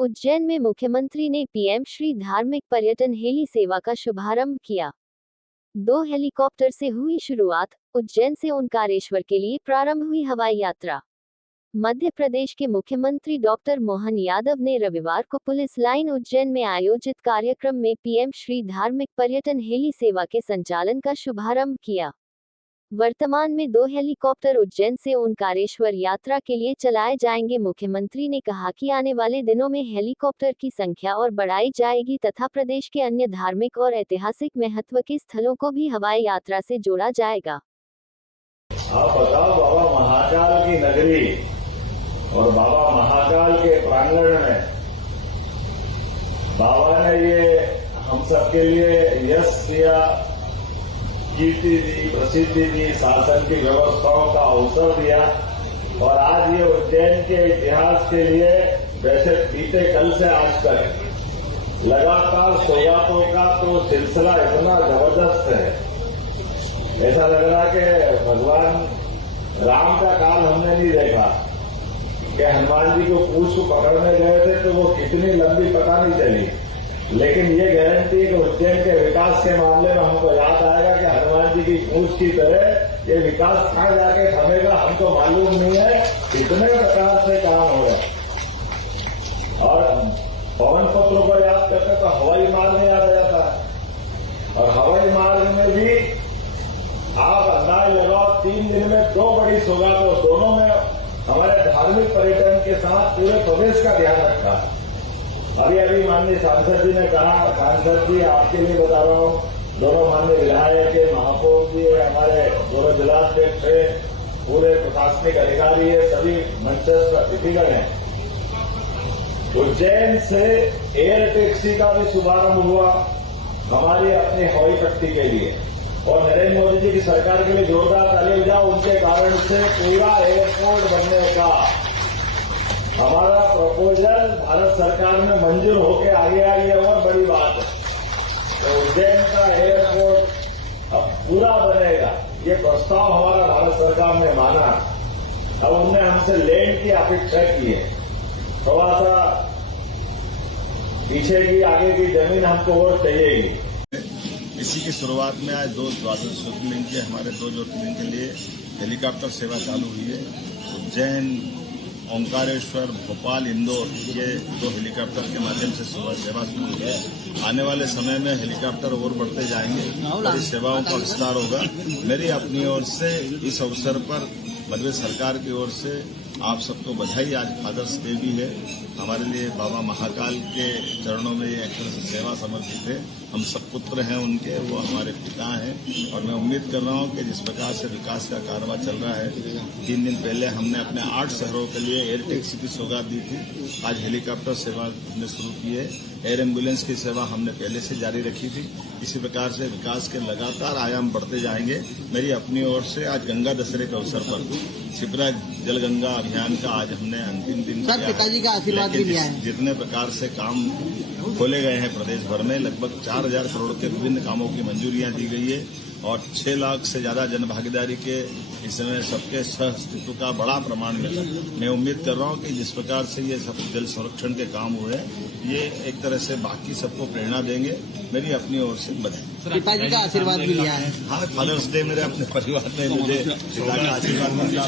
उज्जैन में मुख्यमंत्री ने पीएम श्री धार्मिक पर्यटन हेली सेवा का शुभारंभ किया। 2 हेलीकॉप्टर से हुई शुरुआत। उज्जैन से ओंकारेश्वर के लिए प्रारंभ हुई हवाई यात्रा। मध्य प्रदेश के मुख्यमंत्री डॉक्टर मोहन यादव ने रविवार को पुलिस लाइन उज्जैन में आयोजित कार्यक्रम में पीएम श्री धार्मिक पर्यटन हेली सेवा के संचालन का शुभारंभ किया। वर्तमान में 2 हेलीकॉप्टर उज्जैन से ओंकारेश्वर यात्रा के लिए चलाए जाएंगे। मुख्यमंत्री ने कहा कि आने वाले दिनों में हेलीकॉप्टर की संख्या और बढ़ाई जाएगी तथा प्रदेश के अन्य धार्मिक और ऐतिहासिक महत्व के स्थलों को भी हवाई यात्रा से जोड़ा जाएगा। आप बताओ, बाबा महाकाल की नगरी और बाबा महाकाल के प्रांगण में बाबा ने ये हम सबके लिए यश दिया, कीर्ति दी, प्रसिद्धि दी, शासन की व्यवस्थाओं का अवसर दिया। और आज ये उज्जैन के इतिहास के लिए वैसे बीते कल से आज तक लगातार सौगातों का तो सिलसिला इतना जबरदस्त है, ऐसा लग रहा कि भगवान राम का काल हमने नहीं देखा कि हनुमान जी को पूछ पकड़ने गए थे तो वो कितनी लंबी पता नहीं चली। लेकिन ये गारंटी कि उज्जैन के विकास के मामले में हमको याद आएगा कि हनुमान जी की पूछ की तरह ये विकास कहाँ जाके थमेगा हमको मालूम नहीं है। इतने प्रकार से काम हो रहे और पवन पुत्र को याद करते तो हवाई मार्ग में याद आ जाता है। और हवाई मार्ग में भी आप अंदाज लगाओ 3 दिन में 2 बड़ी सौगातों, दोनों में हमारे धार्मिक पर्यटन के साथ पूरे प्रदेश का ध्यान रखा। अभी माननीय सांसद जी ने कहा, सांसद जी आपके लिए बता रहा हूं, दोनों माननीय विधायक के महापौर जी, हमारे दोनों जिलाध्यक्ष है, पूरे प्रशासनिक अधिकारी है, सभी मंचस्थ अतिथिगण हैं। उज्जैन से एयर टैक्सी का भी शुभारंभ हुआ हमारी अपनी हवाई पट्टी के लिए। और नरेंद्र मोदी जी की सरकार के लिए जोरदार ताली बजाओ, उनके कारण से पूरा एयरपोर्ट बनने का हमारा प्रपोजल भारत सरकार में मंजूर होकर आगे आई है। और बड़ी बात है, तो उज्जैन का एयरपोर्ट अब पूरा बनेगा, ये प्रस्ताव हमारा भारत सरकार ने माना। अब उन्होंने हमसे लैंड की अपेक्षा की है, थोड़ा सा पीछे की आगे की जमीन हमको और चाहिएगी। इसी की शुरुआत में आज 2 द्वादश ज्योतिर्लिंग के हमारे 2 ज्योतिर्लिंग के लिए हेलीकॉप्टर सेवा चालू हुई है। उज्जैन, ओंकारेश्वर, भोपाल, इंदौर, ये 2 हेलीकॉप्टर के माध्यम से सेवा शुरू हुई है। आने वाले समय में हेलीकॉप्टर और बढ़ते जाएंगे और इस सेवाओं का विस्तार होगा। मेरी अपनी ओर से इस अवसर पर मध्य प्रदेश सरकार की ओर से आप सबको बधाई। आज फादर्स डे भी है हमारे लिए। बाबा महाकाल के चरणों में एक तरह से सेवा समर्पित है। हम सब पुत्र हैं उनके, वो हमारे पिता हैं। और मैं उम्मीद कर रहा हूं कि जिस प्रकार से विकास का कारवां चल रहा है, 3 दिन पहले हमने अपने 8 शहरों के लिए एयर टैक्सी की सौगात दी थी, आज हेलीकॉप्टर सेवा हमने शुरू की है। एयर एम्बुलेंस की सेवा हमने पहले से जारी रखी थी। इसी प्रकार से विकास के लगातार आयाम बढ़ते जाएंगे। मेरी अपनी ओर से आज गंगा दशहरे के अवसर पर शिप्रा जल गंगा अभियान का आज हमने अंतिम दिन किया। पिताजी का आशीर्वाद भी लिया है। जितने प्रकार से काम खोले गए हैं प्रदेश भर में, लगभग 4000 करोड़ के विभिन्न कामों की मंजूरियां दी गई है और 6 लाख से ज्यादा जन भागीदारी के इस समय सबके सह अस्तित्व का बड़ा प्रमाण मिला। मैं उम्मीद कर रहा हूं कि जिस प्रकार से ये सब जल संरक्षण के काम हुए, ये एक तरह से बाकी सबको प्रेरणा देंगे। मेरी अपनी ओर से बधाई। पिताजी का आशीर्वाद भी लिया है। हाँ, फादर्स डे मेरे अपने परिवार में मुझे पिता का आशीर्वाद मिला।